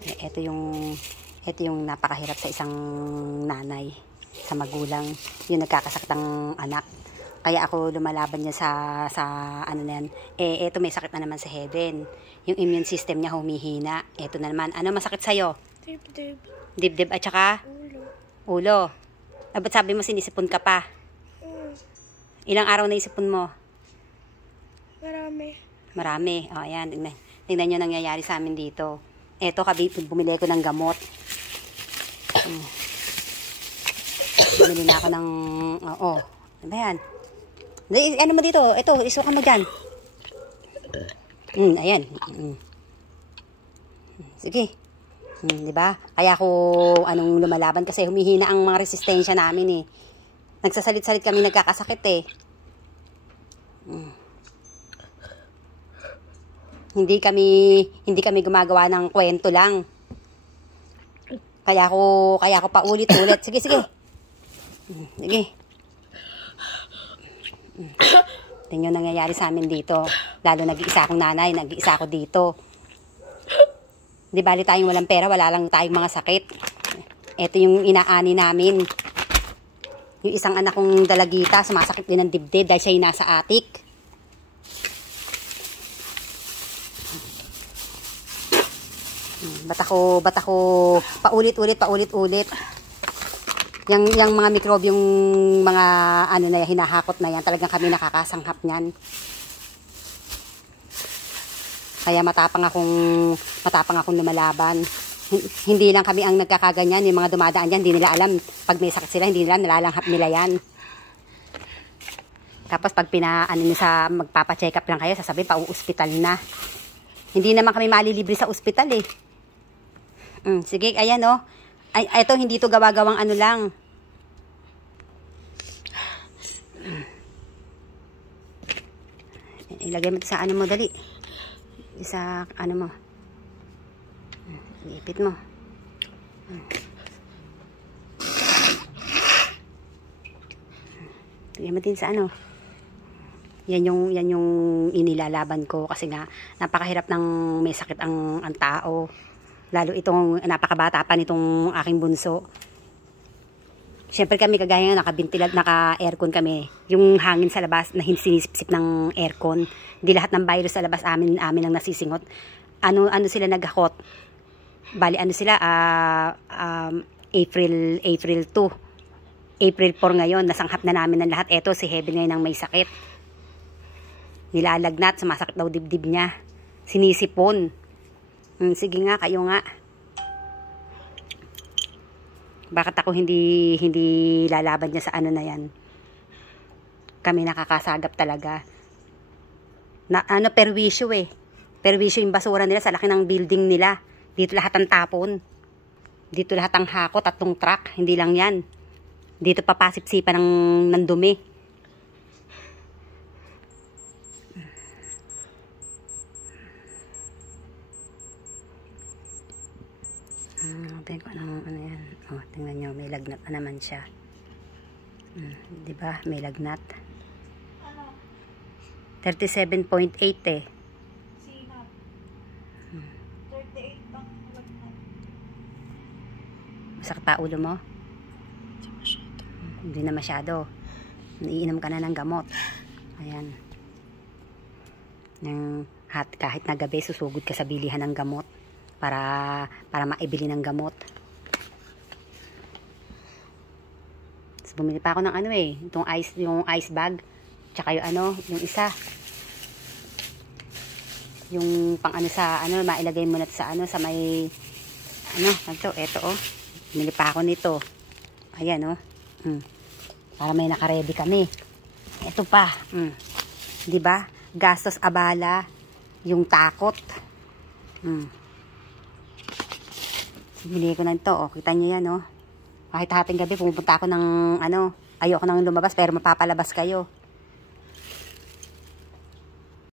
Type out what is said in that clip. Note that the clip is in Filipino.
Ito yung napakahirap sa isang nanay, sa magulang, yung nagkakasakit ng anak. Kaya ako lumalaban niya sa ano na yan. Ito may sakit na naman sa Heaven. Yung immune system niya humihina. Ito na naman. Ano masakit sa'yo? Dibdib. Dibdib at saka? Ulo. Ba't sabi mo sinisipon ka pa? Ilang araw na isipon mo? Marami. O, ayan. Tingnan nyo nangyayari sa amin dito. Eto, bumili ko ng gamot. Bumili na ako ng... Ano ba yan? Ano mo dito? Ito, isuka mo dyan. Ayan. Sige. Diba? Kaya ako lumalaban kasi humihina ang mga resistensya namin eh. Nagsasalit-salit kami nagkakasakit eh. Hindi kami gumagawa ng kwento lang. Kaya ako pa ulit-ulit. Sige. Sige. Tingnan yung nangyayari sa amin dito. Lalo nag-iisa akong nanay, nag-iisa ako dito. Di bali tayong walang pera, wala lang tayong mga sakit. Ito yung inaani namin. Yung isang anak kong dalagita, sumasakit din ng dibdib dahil siya yung nasa attic. Ba't ako paulit-ulit. Yung mga mikrobyong mga hinahakot na yan, talagang kami nakakasanghap niyan. Kaya matapang akong lumalaban. Hindi lang kami ang nagkakaganyan, yung mga dumadaan yan, hindi nila alam. Pag may sakit sila, hindi nila nalalanghap nila yan. Tapos pag magpapacheck up lang kayo, sasabihin pa-ospital na. Hindi naman kami malilibre sa ospital eh. Sige, ayan oh. Ito hindi to gawa-gawang ano lang. Ilagay mo sa ano mo, dali. Sa ano mo. Ipit mo. Ilagay mo din sa ano. Yan yung inilalaban ko kasi nga napakahirap ng may sakit ang tao. Lalo itong napakabata pa nitong aking bunso. Siyempre kami kagaya nga naka-aircon kami. Yung hangin sa labas na sinisipsip ng aircon. Hindi lahat ng virus sa labas amin ang nasisingot. Ano sila naghakot? Bali ano sila April 2. April 4 ngayon, nasanghap na namin ng lahat. Eto si Heaven ngayon ang may sakit. Nilalagnat, sumasakit daw dibdib niya. Sinisipon. Sige nga, kayo nga. Bakit ako hindi lalaban niya sa ano na yan? Kami nakakasagap talaga. Perwisyo eh. Perwisyo yung basura nila sa laki ng building nila. Dito lahat ang tapon. Dito lahat ang hakot at tong truck. Hindi lang yan. Dito papasip-sipa ng dumi. Tingnan ko ano yan. Tingnan nyo, may lagnat na naman siya. Diba? May lagnat. 37.8 eh. Sinap. 38 ang lagnat. Masakit pa ulo mo? Hindi na masyado. Iinom ka na ng gamot. Ayan. Kahit na gabi, susugod ka sa bilihan ng gamot. Para maibili ng gamot. Tapos bumili pa ako ng yung ice bag. Tsaka yung isa. Yung pang mailagay mo na sa sa may eto oh. Bumili pa ako nito. Ayan oh. Para may naka-ready kami. Ito pa. 'Di ba? Gastos abala, yung takot. Bili ko na ito, oh. Kita niyo yan, oh. Kahit hating gabi pupunta ako ng ayoko nang lumabas pero mapapalabas kayo.